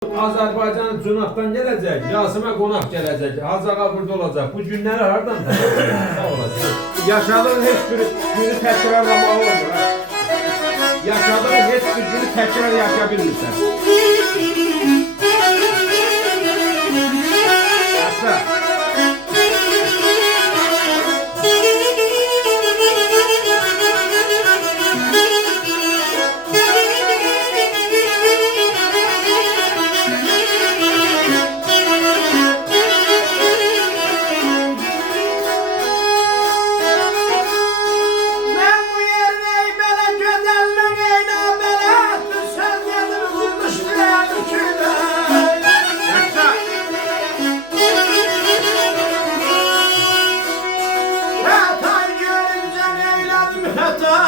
Azərbaycanın cünubdan gələcək, Yasimə qonaq gələcək, Hazağa burada olacaq. Bu günləri hardan sağ olacaq? Yaşadığın heç bir günü təkrarlamalı olmur. Yaşadığın heç bir günü təkrar yaşaya bilmirsən. Hətta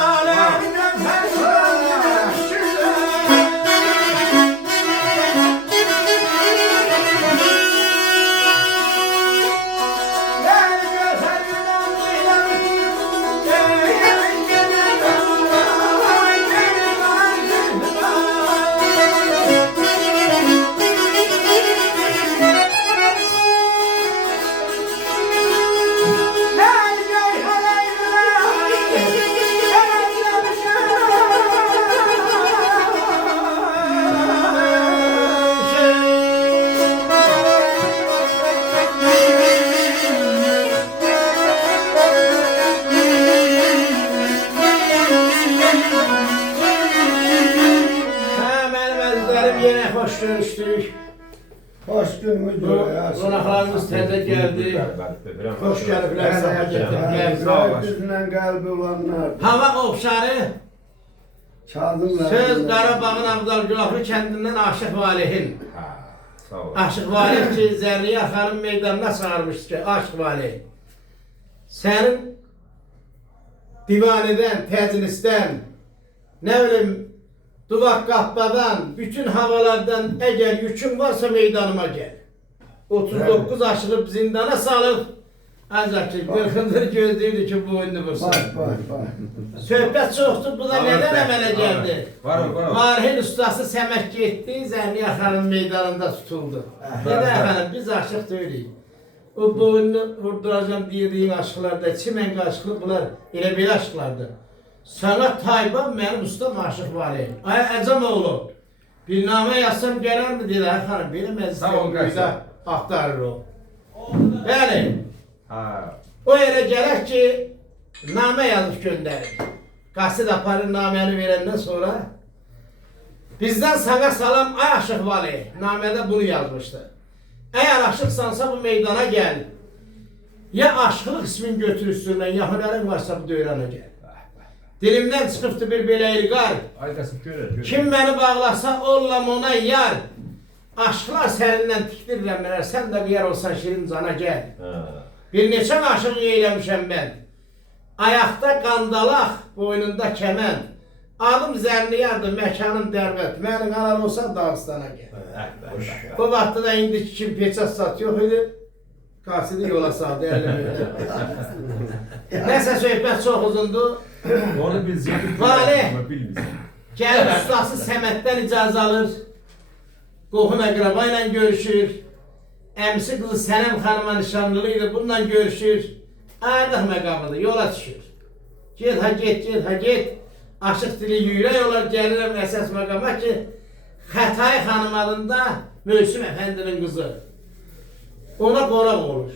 hoş görüştük. Hoş günümüz Qonaqlarımız təzə gəldi. Xoş gəliblər, sağa gətirdilər. Bizlə qəlbi olanlar. Hava oxşarı, Kazımlar. söz Qarabağın Abdalgülahlı kəndindən Aşıq Valihin. Sağ ol. Aşıq Valih ki, Zərriyə xanım meydanına çağırmışdı ki, Aşıq Valih, sənin divanədən, təclisdən, nə bilim, Duvaq qappadan, bütün havalardan əgər yükün varsa meydanıma gəl. 39 aşılıb zindana salıb, ancaq ki, 40-dır gözləyirdi ki, bu oyunu vursun. Söhbət çoxdur, bu da nədən əmələ gəldi? Valihin ustası Səmək getdi, Zərriyə xanım meydanında tutuldu. Dedi, əfəndim, biz aşıq deyilik. O boynunu vurduracam deyirdiyin aşıqlarda, çimən aşıqlı bunlar elə belə aşıqlardır. Sana Tayba mənim ustam Aşıq Valih. Ay Əcəm oğlu, bir namə yazsam gələr mi deyir, ay xanım, belə məclisdə axtarır o. Bəli, o yerə gələk ki, namə yazıb göndərir. Qasid aparır naməni verəndən sonra, bizdən sağa salam, ay Aşıq Valih, namədə bunu yazmışdı. Əgər aşıqsansa bu meydana gəl, ya aşıqlıq ismin götürürsünlər, ya hünərin varsa bu dövrana gəl. Dilimdən çıxıbdı bir belə ilqar, kim məni bağlasa ollam ona yar, aşklar sənindən tikdirirəm mənər, sən də qıyar olsan şirin cana gəl. Bir neçə aşıq eyləmişəm mən, ayaqda qandalaq, boynunda kəmən, adım Zərniyardır, məkanım Dərvət, məni qalar olsa Dağıstana gəl. Bu vaxtda da indiki kim peçat sat yox idi, qasidi yola saldı, nəsə söhbət çox uzundur. Onu biləcək. Valih, gəlib ustası Səməddən icazə alır, qohum əqraba ilə görüşür, əmsi qızı Sənəm xanıma nişanlılı idi, bununla görüşür, Ardıq məqamıdır, yola düşür. Get, ha get, get, ha get, aşıq dili yüyrək olar, gəlirəm əsas məqama ki, Xətay xanım adında Mövsüm Əfəndinin qızı. Ona qonaq olur.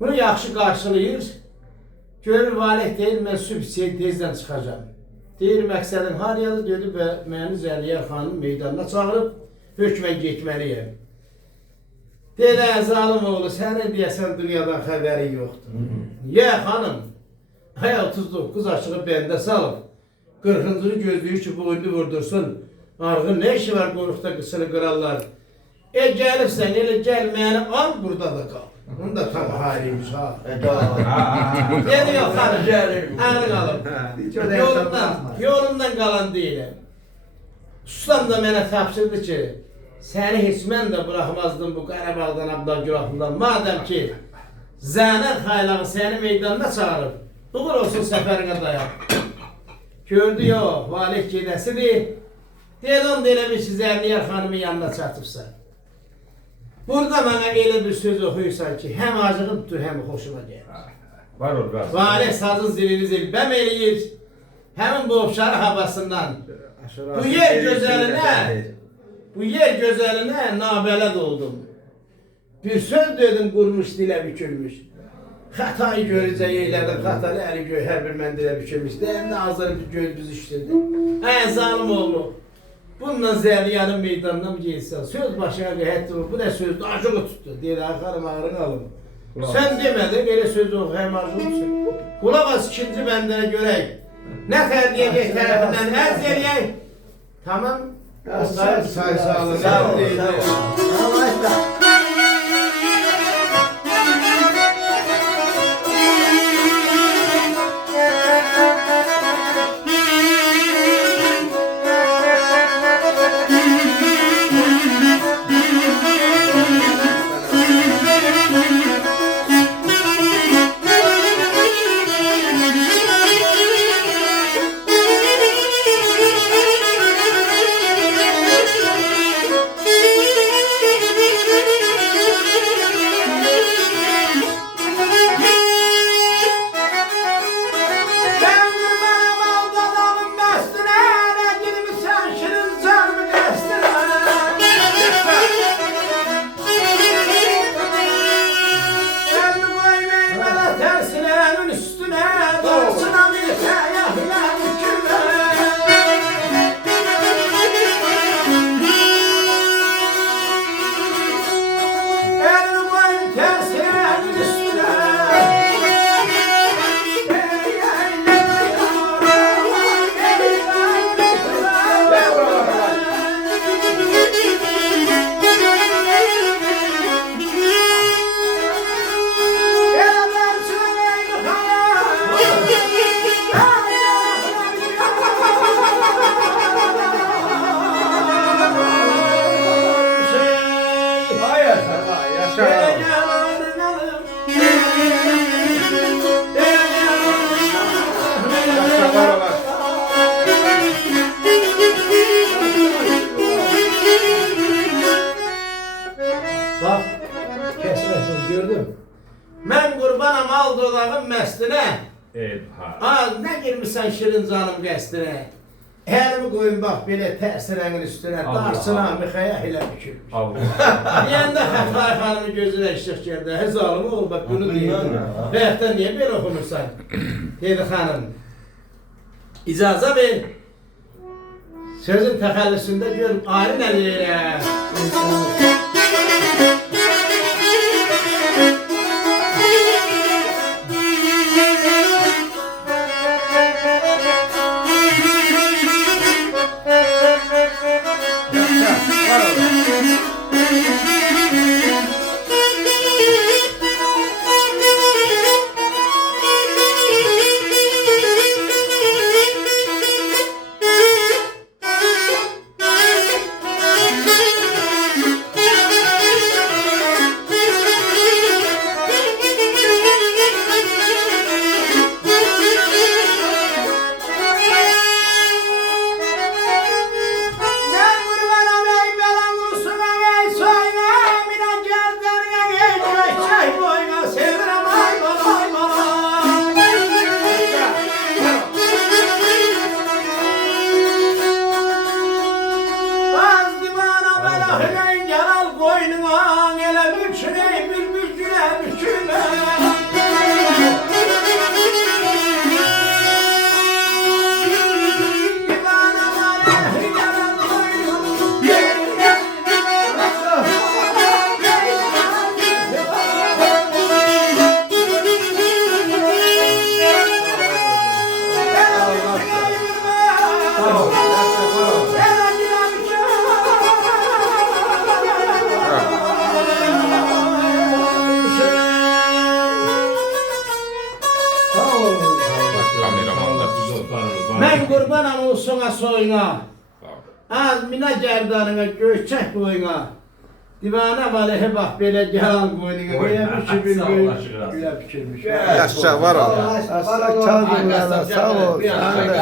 Bunu yaxşı qarşılayır. Görür Valih deyir, mən sübh tezdən çıxacam. Deyir, məqsədin hariyadır, dedi və məni Zərriyə xanım meydanına çağırıb, hökmən getməliyəm. Deyir, zalım oğlu, sənin deyəsən dünyadan xəbərin yoxdur. Ya xanım, 39 aşığı bəndə salıb, 40-cını gözləyir ki, bu oyunu vurdursun. Arğın nə işi var qoruqda qısını qırarlar. Gəlibsən, elə gəl, məni al, burada da qal. Bunu da tam hayrıymış ha. Dedi yox xanım, ağır qalım. Yolumdan qalan deyiləm. Ustam da mənə tapşırdı ki, səni heç mən də bıraxmazdım bu Qarabağdan, Abdalgülahlıdan. Madəm ki, Zənər xaylağı səni meydanına çağırıb, uğur olsun səfərinə dayan. Gördü yox, Valih gedəsidir. Dedim de elə bir Zərniyar xanımın yanına çatıbsan. Burada mənə elə bir söz oxuyursan ki, həm acığım tutur, həm xoşuma gəlir. Var ol Rasim. Valeh sazın zilini zilbəm eləyir, həmin bu obşarı havasından. Bu yer gözəlinə nabələd oldum. Bir söz dedim, qurmuş dilə bükülmüş. Xatayı görəcək eylədim, xatalı əli göy hər bir mən dilə bükülmüş. Deyəndə ağzını bir göz düz işdirdi. Zalim oğlu. Bununla Zərniyarın meydanına mı gelsən? Söz başına qəhətdir, bu ne sözdür? Acığı tutdu. Deyir, arxarım ağrını alın. Sen demədin, elə söz oxu, həm acıqsın. Qulaq az ikinci bəndənə görək. Nə fərdiyəcək tərəfindən ərz eləyək. Tamam. Sağ olun. Bak, kesmesin gördüm. Ben kurbanım al dolağın mesline. Az ne girmişsen şirin canım qəstinə. Elimi koyun bak böyle tersinenin üstüne, darsına mıxaya elə bükülmüş. Deyəndə Xəfay xanımın gözünə işıq gəldi. Zalımı ol bak bunu deyirdim. Bayaqdan niye böyle okunursan? Dedi xanım. İcaza ver. Sözün təxəllüsündə görüm ayrı nə deyirəm. Ben kurbanım olsuna soyuna. Az mina gerdanına göçek boyuna. Divana valehe bak böyle gelen boynuna. Böyle bir şibir güle bükülmüş. Yaşa var Allah. Asla Kazımlara sağ ol.